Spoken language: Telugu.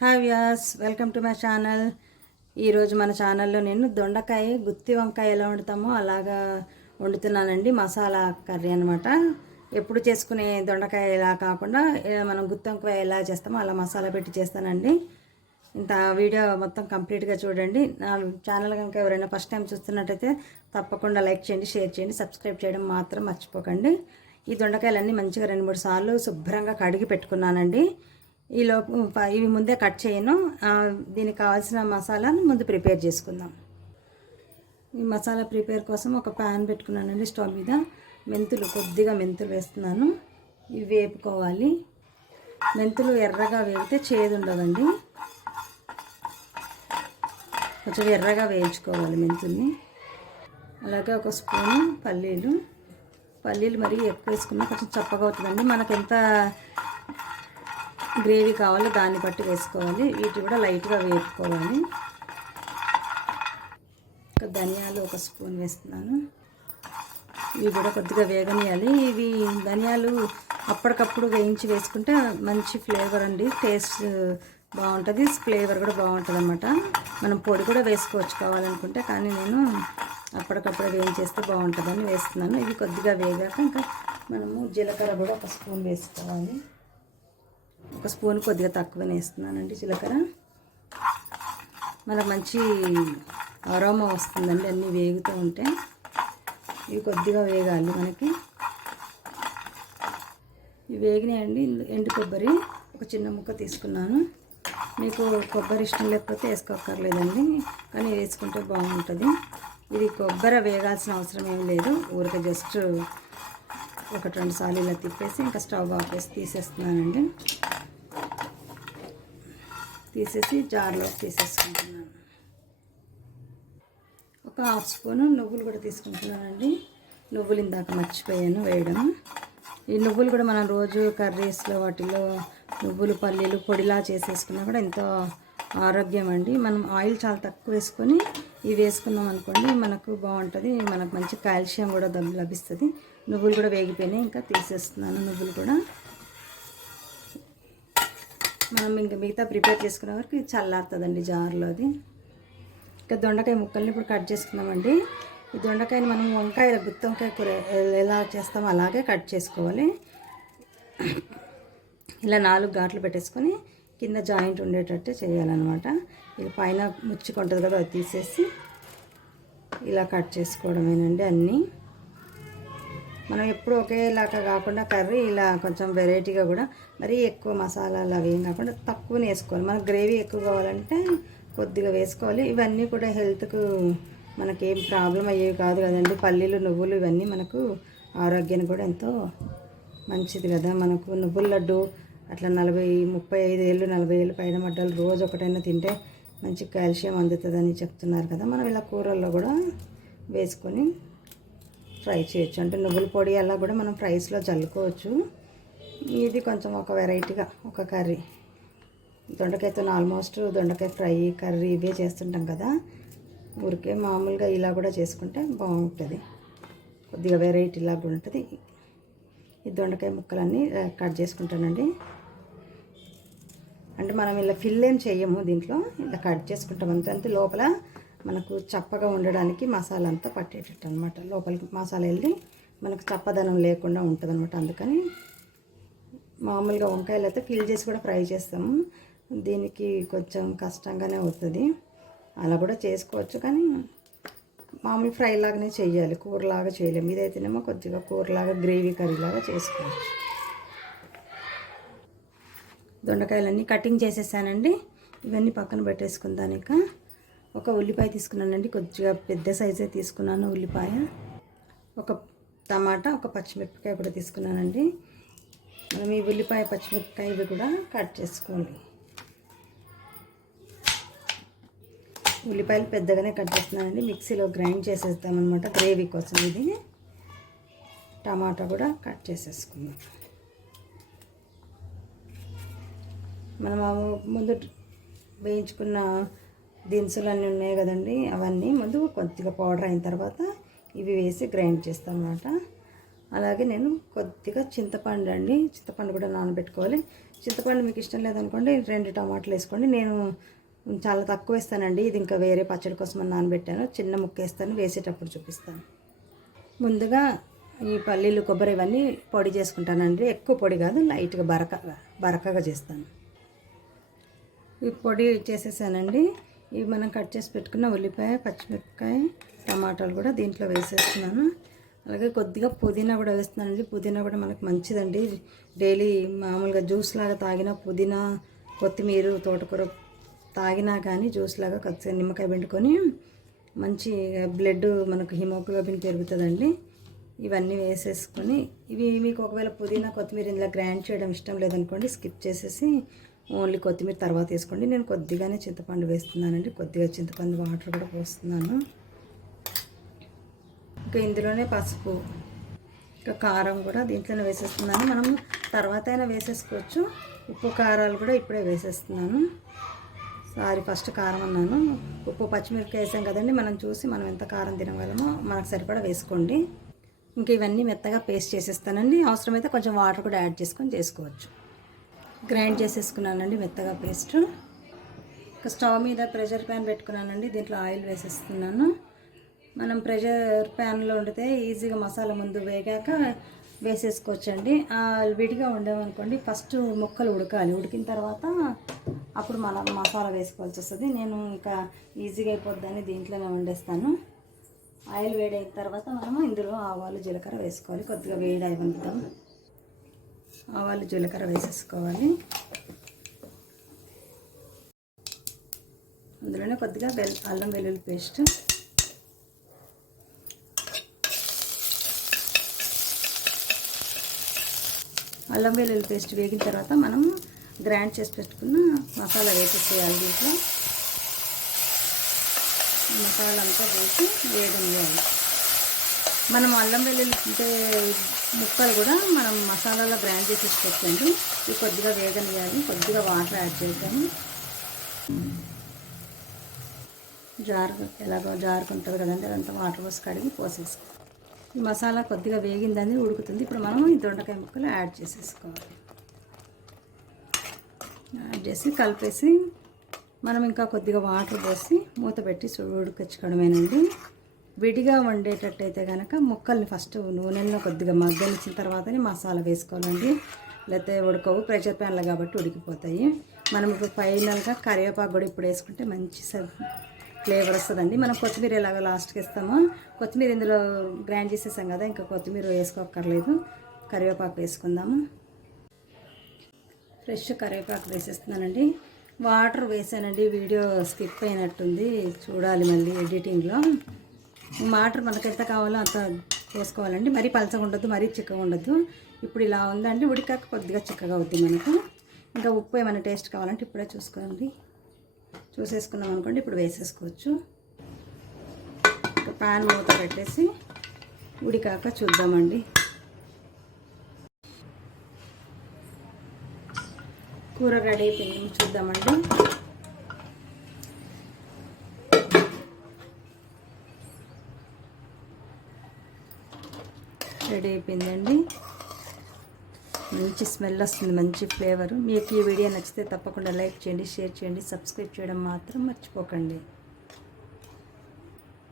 Hi Vyas welcome to my channel ఈరోజు మన ఛానల్లో నేను దొండకాయ గుత్తి వంకాయ ఎలా వండుతామో అలాగా వండుతున్నానండి మసాలా కర్రీ అనమాట ఎప్పుడు చేసుకునే దొండకాయ ఎలా కాకుండా మనం గుత్తి వంకాయ ఎలా చేస్తామో అలా మసాలా పెట్టి చేస్తానండి. ఇంత వీడియో మొత్తం కంప్లీట్గా చూడండి. నా ఛానల్ కనుక ఎవరైనా ఫస్ట్ టైం చూస్తున్నట్టయితే తప్పకుండా లైక్ చేయండి షేర్ చేయండి సబ్స్క్రైబ్ చేయడం మాత్రం మర్చిపోకండి. ఈ దొండకాయలన్నీ మంచిగా రెండు మూడు సార్లు శుభ్రంగా కడిగి పెట్టుకున్నానండి. ఈలోపు ప- ఇవి ముందే కట్ చేయను. దీనికి కావాల్సిన మసాలాను ముందు ప్రిపేర్ చేసుకుందాం. ఈ మసాలా ప్రిపేర్ కోసం ఒక ప్యాన్ పెట్టుకున్నానండి స్టవ్ మీద. మెంతులు కొద్దిగా మెంతులు వేస్తున్నాను. ఇవి వేపుకోవాలి. మెంతులు ఎర్రగా వేగితే చేదు ఉండదండి. కొంచెం ఎర్రగా వేయించుకోవాలి మెంతుల్ని. అలాగే ఒక స్పూను పల్లీలు. పల్లీలు మరీ ఎక్కువ వేసుకున్నా కొంచెం చప్పగా అవుతుందండి. మనకు ఎంత గ్రేవీ కావాలో దాన్ని బట్టి వేసుకోవాలి. వీటి కూడా లైట్గా వేపుకోవాలి. ఒక ధనియాలు ఒక స్పూన్ వేస్తున్నాను. ఇవి కూడా కొద్దిగా వేగనియాలి. ఇవి ధనియాలు అప్పటికప్పుడు వేయించి వేసుకుంటే మంచి ఫ్లేవర్ అండి. టేస్ట్ బాగుంటుంది. ఫ్లేవర్ కూడా బాగుంటుంది అనమాట మనం పొడి కూడా వేసుకోవచ్చు కావాలనుకుంటే కానీ నేను అప్పటికప్పుడు వేయించేస్తే బాగుంటుందని వేస్తున్నాను. ఇవి కొద్దిగా వేగాక ఇంకా మనము జీలకర్ర కూడా ఒక స్పూన్ వేసుకోవాలి. ఒక స్పూన్ కొద్దిగా తక్కువనే వేస్తున్నానండి జీలకర్ర. మనకు మంచి అరోమా వస్తుందండి అన్నీ వేగుతూ ఉంటే. ఇవి కొద్దిగా వేగాలి మనకి. ఇవి వేగినాయండి ఎండు కొబ్బరి. ఒక చిన్న ముక్క తీసుకున్నాను. మీకు కొబ్బరి ఇష్టం లేకపోతే వేసుకోక్కర్లేదండి కానీ వేసుకుంటే బాగుంటుంది. ఇది కొబ్బరి వేగాల్సిన అవసరం ఏం లేదు. ఊరికే జస్ట్ ఒకటి రెండు సార్లు ఇలా తిప్పేసి ఇంకా స్టవ్ ఆపేసి తీసేస్తున్నానండి. తీసేసి జార్లో తీసేసుకుంటున్నాను. ఒక హాఫ్ స్పూన్ నువ్వులు కూడా తీసుకుంటున్నానండి. నువ్వులు ఇందాక మర్చిపోయాను వేయడం. ఈ నువ్వులు కూడా మనం రోజు కర్రీస్లో వాటిలో నువ్వులు పల్లీలు పొడిలా చేసేసుకున్నా కూడా ఎంతో ఆరోగ్యం అండి. మనం ఆయిల్ చాలా తక్కువ వేసుకొని ఇవి వేసుకున్నాం అనుకోండి మనకు బాగుంటుంది మనకు మంచి కాల్షియం కూడా దబ్ లభిస్తుంది. నువ్వులు కూడా వేగిపోయినాయి ఇంకా తీసేస్తున్నాను నువ్వులు కూడా. మనం ఇంకా మిగతా ప్రిపేర్ చేసుకునే వరకు ఇది చల్లారుతుందండి జార్లో అది. ఇంకా దొండకాయ ముక్కల్ని ఇప్పుడు కట్ చేసుకుందామండి. ఈ దొండకాయని మనం వంకాయ గుత్తి వంకాయ కూర ఎలా చేస్తామో అలాగే కట్ చేసుకోవాలి. ఇలా నాలుగు ఘాట్లు పెట్టేసుకొని కింద జాయింట్ ఉండేటట్టు చేయాలన్నమాట. ఇది పైన ముచ్చుకుంటుంది కదా అది తీసేసి ఇలా కట్ చేసుకోవడమేనండి అన్నీ. మనం ఎప్పుడు ఒకేలాగా కాకుండా కర్రీ ఇలా కొంచెం వెరైటీగా కూడా మరీ ఎక్కువ మసాలాలు అవి ఏం కాకుండా తక్కువనే వేసుకోవాలి. మనకు గ్రేవీ ఎక్కువ కావాలంటే కొద్దిగా వేసుకోవాలి. ఇవన్నీ కూడా హెల్త్కు మనకేం ప్రాబ్లం అయ్యేవి కాదు కదండి. పల్లీలు నువ్వులు ఇవన్నీ మనకు ఆరోగ్యానికి కూడా ఎంతో మంచిది కదా. మనకు నువ్వుల లడ్డు అట్లా నలభై ముప్పై ఐదు ఏళ్ళు నలభై ఏళ్ళు పైన మడ్డలు రోజు ఒకటైనా తింటే మంచి కాల్షియం అందుతుందని చెప్తున్నారు కదా. మనం ఇలా కూరల్లో కూడా వేసుకొని ఫ్రై చేయొచ్చు. అంటే నువ్వుల పొడి అలా కూడా మనం ఫ్రైస్లో చల్లుకోవచ్చు. ఇది కొంచెం ఒక వెరైటీగా ఒక కర్రీ. దొండకాయతో ఆల్మోస్ట్ దొండకాయ ఫ్రై కర్రీ ఇవే చేస్తుంటాం కదా. ఊరికే మామూలుగా ఇలా కూడా చేసుకుంటే బాగుంటుంది. కొద్దిగా వెరైటీ కూడా ఉంటుంది. ఈ దొండకాయ ముక్కలన్నీ కట్ చేసుకుంటానండి. అంటే మనం ఇలా ఫిల్ ఏం చేయము దీంట్లో. ఇలా కట్ చేసుకుంటాం అంతే. అంతే లోపల మనకు చప్పగా ఉండడానికి మసాలా అంతా పట్టేటట్టు అనమాట లోపలికి మసాలా వెళ్ళి మనకు చప్పదనం లేకుండా ఉంటుంది అనమాట అందుకని మామూలుగా వంకాయలు అయితే ఫిల్ చేసి కూడా ఫ్రై చేస్తాము. దీనికి కొంచెం కష్టంగానే అవుతుంది. అలా కూడా చేసుకోవచ్చు కానీ మామూలు ఫ్రై లాగానే చేయాలి కూరలాగా చేయలేము. ఇదైతేనేమో కొద్దిగా కూరలాగా గ్రేవీ కర్రీలాగా చేసుకోవచ్చు. దొండకాయలన్నీ కటింగ్ చేసేసానండి. ఇవన్నీ పక్కన పెట్టేసుకుందాను ఇక. ఒక ఉల్లిపాయ తీసుకున్నానండి. కొద్దిగా పెద్ద సైజే తీసుకున్నాను ఉల్లిపాయ. ఒక టమాటా ఒక పచ్చిమిరపకాయ కూడా తీసుకున్నానండి. మనం ఈ ఉల్లిపాయ పచ్చిమిరపకాయ ఇవి కూడా కట్ చేసుకోండి. ఉల్లిపాయలు పెద్దగానే కట్ చేస్తున్నానండి. మిక్సీలో గ్రైండ్ చేసేస్తామన్నమాట గ్రేవీ కోసం ఇది. టమాటా కూడా కట్ చేసేసుకుందాం. మనం ఆ ముందు వేయించుకున్న దినుసులు అన్నీ ఉన్నాయి కదండి అవన్నీ ముందు కొద్దిగా పౌడర్ అయిన తర్వాత ఇవి వేసి గ్రైండ్ చేస్తాను అన్నమాట అలాగే నేను కొద్దిగా చింతపండు అండి చింతపండు కూడా నానబెట్టుకోవాలి. చింతపండు మీకు ఇష్టం లేదనుకోండి రెండు టమాటాలు వేసుకోండి. నేను చాలా తక్కువ వేస్తానండి ఇది ఇంకా వేరే పచ్చడి కోసం నానబెట్టాను. చిన్న ముక్క వేస్తాను వేసేటప్పుడు చూపిస్తాను. ముందుగా ఈ పల్లీలు కొబ్బరి ఇవన్నీ పొడి చేసుకుంటానండి. ఎక్కువ పొడి కాదు లైట్గా బరకగా బరకగా చేస్తాను. ఈ పొడి చేసేసానండి. ఇవి మనం కట్ చేసి పెట్టుకున్న ఉల్లిపాయ పచ్చిమిరపకాయ టమాటాలు కూడా దీంట్లో వేసేస్తున్నాను. అలాగే కొద్దిగా పుదీనా కూడా వేస్తున్నానండి పుదీనా కూడా మనకు మంచిదండి. డైలీ మామూలుగా జ్యూస్ లాగా తాగిన పుదీనా కొత్తిమీర తోటకూర తాగినా కానీ జ్యూస్ లాగా కొద్దిగా నిమ్మకాయ పెట్టుకొని మంచి బ్లడ్ మనకు హిమోగ్లోబిన్ పెరుగుతుందండి. ఇవన్నీ వేసేసుకొని ఇవి మీకు ఒకవేళ పుదీనా కొత్తిమీర ఇందులో గ్రైండ్ చేయడం ఇష్టం లేదనుకోండి స్కిప్ చేసేసి ఓన్లీ కొత్తిమీర తర్వాత వేసుకోండి. నేను కొద్దిగానే చింతపండు వేస్తున్నానండి. కొద్దిగా చింతపండు వాటర్ కూడా పోస్తున్నాను. ఇంకా ఇందులోనే పసుపు ఇంకా కారం కూడా దీంట్లోనే వేసేస్తున్నాను. మనం తర్వాత అయినా వేసేసుకోవచ్చు. ఉప్పు కారాలు కూడా ఇప్పుడే వేసేస్తున్నాను. సారీ ఫస్ట్ కారం అన్నాను. ఉప్పు పచ్చిమిరపకాయ వేసాం కదండి. మనం చూసి మనం ఎంత కారం తినగలమో మనకు సరిపడా వేసుకోండి. ఇంక ఇవన్నీ మెత్తగా పేస్ట్ చేసేస్తానండి. అవసరమైతే కొంచెం వాటర్ కూడా యాడ్ చేసుకొని చేసుకోవచ్చు. గ్రైండ్ చేసేసుకున్నానండి మెత్తగా పేస్ట్. ఒక స్టవ్ మీద ప్రెషర్ ప్యాన్ పెట్టుకున్నానండి దీంట్లో ఆయిల్ వేసేస్తున్నాను. మనం ప్రెషర్ ప్యాన్లో వండితే ఈజీగా మసాలా ముందు వేగాక వేసేసుకోవచ్చండి. విడిగా వండామనుకోండి ఫస్ట్ ముక్కలు ఉడకాలి. ఉడికిన తర్వాత అప్పుడు మన మసాలా వేసుకోవాల్సి వస్తుంది. నేను ఇంకా ఈజీగా అయిపోద్దని దీంట్లోనే వండేస్తాను. ఆయిల్ వేడైన తర్వాత మనము ఇందులో ఆవాలు జీలకర్ర వేసుకోవాలి. కొద్దిగా వేడి అయిపోతాం ఆవాలు జీలకర్ర వేసేసుకోవాలి. అందులోనే కొద్దిగా వెల్ అల్లం వెల్లుల్లి పేస్ట్. అల్లం వెల్లుల్లి పేస్ట్ వేగిన తర్వాత మనం గ్రైండ్ చేసి పెట్టుకున్న మసాలా వేసేసేయాలి దీంట్లో. మసాలా అంతా వేసి వేగం చేయాలి మనం అల్లం వెల్లుల్లి అంటే ముక్కలు కూడా మనం మసాలాలో గ్రైండ్ చేసి పెట్టండి ఇవి కొద్దిగా వేగనియాలి కొద్దిగా వాటర్ యాడ్ చేద్దాము. జారు ఎలాగో జారుకుంటుంది కదండి అదంతా వాటర్ పోసి కడిగి పోసేసుకో ఈ మసాలా కొద్దిగా వేగిందని ఉడుకుతుంది. ఇప్పుడు మనం ఈ దొండకాయ ముక్కలు యాడ్ చేసేసుకోవాలి. యాడ్ చేసి కలిపేసి మనం ఇంకా కొద్దిగా వాటర్ పోసి మూత పెట్టి ఉడికించుకోవడమేనండి విడిగా వండేటట్టయితే కనుక ముక్కల్ని ఫస్ట్ నూనెలో కొద్దిగా మగ్గనిచ్చిన తర్వాతనే మసాలా వేసుకోవాలండి. లేకపోతే ఉడకవు ప్రెషర్ ప్యాన్లు కాబట్టి ఉడికిపోతాయి. మనం ఇప్పుడు ఫైనల్గా కరివేపాకు కూడా ఇప్పుడు వేసుకుంటే మంచి ఫ్లేవర్ వస్తుందండి. మనం కొత్తిమీర ఎలాగో లాస్ట్కి ఇస్తామో కొత్తిమీర ఇందులో గ్రైండ్ చేసేసాం కదా ఇంకా కొత్తిమీర వేసుకోక్కర్లేదు. కరివేపాకు వేసుకుందాము. ఫ్రెష్ కరివేపాకు వేసేస్తున్నానండి. వాటర్ వేసానండి వీడియో స్కిప్ అయినట్టుంది. చూడాలి మళ్ళీ ఎడిటింగ్లో. వాటర్ మనకు ఎంత కావాలో అంత వేసుకోవాలండి. మరీ పలచగా ఉండదు మరీ చిక్కగా ఉండదు ఇప్పుడు ఇలా ఉందండి. ఉడికాక కొద్దిగా చిక్కగా అవుతుంది మనకు. ఇంకా ఉప్పు ఏమైనా టేస్ట్ కావాలంటే ఇప్పుడే చూసుకోండి. చూసేసుకున్నాం అనుకోండి ఇప్పుడు వేసేసుకోవచ్చు. ప్యాన్ మూత పెట్టేసి ఉడికాక చూద్దామండి. కూర రెడీ అయిపోయింది. చూద్దామండి. రెడీ అయిపోయిందండి. మంచి స్మెల్ వస్తుంది మంచి ఫ్లేవర్. మీకు ఈ వీడియో నచ్చితే తప్పకుండా లైక్ చేయండి షేర్ చేయండి సబ్స్క్రైబ్ చేయడం మాత్రం మర్చిపోకండి.